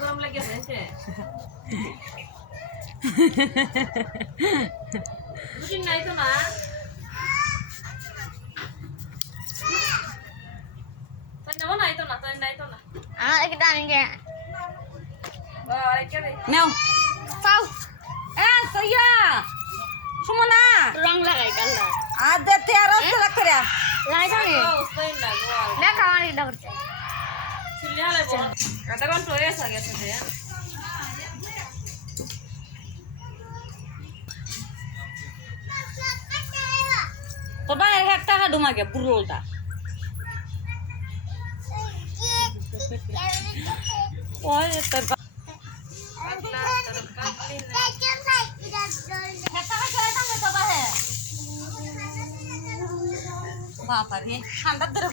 গরম লাগে হয়েছে রুটিন নাই তো না তো নেব নাই তো না তো নাই তো না আমার একটা আনগে কে রে নাও পাও এ সইয়া সুমনা রং লাগাই কালা আদে তেরা সেরা করে লাগাই জানি ও উস্তাই না গো দেখা আমার এটা করতে চুলি হালে বল আধা ঘন্টা হয়ে গেছে রে তো বাইরে একটা হাডু মাগে পুরোটা ওই তোর পাতলা তোর কাটলি বাবা রে ঠান্ডা ধরে